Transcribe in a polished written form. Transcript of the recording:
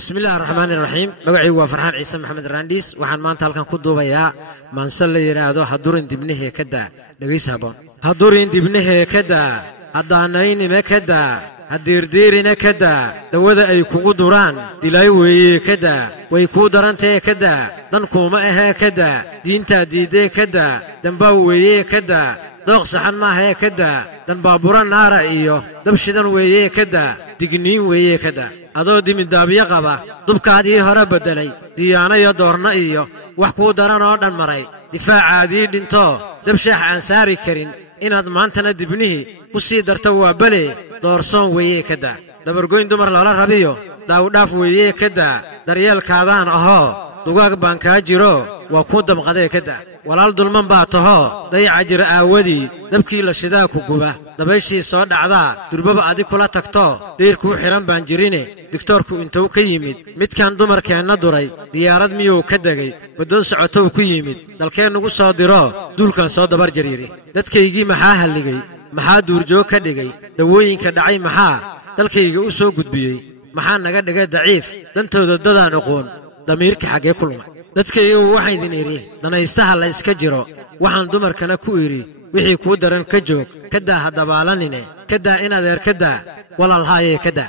بسم الله الرحمن الرحيم مقعي وفرحان عيسى محمد رانديس وحان مانتا هلكان كدوبايا مانسل يراهدو هدورين دبنه كدا دغيس هبون هدورين دبنه كدا هدانين كدا هديرديرين كدا دودا اي كوغو دوران ديلاي ويه كدا way ku darantay kada dan kuma aha kada diinta diiday kada danba weeye kada dooq saxan ma aha kada dan baabura naara iyo dab shidan weeye kada digniin weeye kada adoo dimidaabiya qaba dubkaadii hore bedelay diyaana iyo doorna iyo wax ku daran oo dhan maray difaacaadii dhinto dab sheex aan saari karin inaad maantana dibnihi ku sii darto waa bale doorsoon weeye kada dabargoyn dumar lala rabiyo daawdhaaf weeye kada daryeelkaadaan ahoo dugaag baan kaa jiro waa ku damqaday kada walaal dulman baa taho dayaca jira aawadii dabkii la shidaa ku guba dabayshii soo dhacdaa durbaba adi kula tagto deyrkuu xiran baan jirine digtoorku intuu ka yimid midkan dumarkeenna duray diyaarad miyuu ka degay waddoon socotow ku yimid dalkeennugu soo diro duulkan soo dabar jaryiri dadkaygii maxaa halligay maxaa duurjoog ka dhigay dawooyinka dhacay maxaa dalkayga u soo gudbiyey maxaa naga dhigay daciif dantooda dadaan aqoon damiirka xagee kulmay dadkaygu waxaan idin iri danaystaha la iska jiro waxaan dumarkana ku iri wixii kuu daran ka joog kadaa ha dabaalanine kadaa in adeer kadaa walaalhaayee kadaa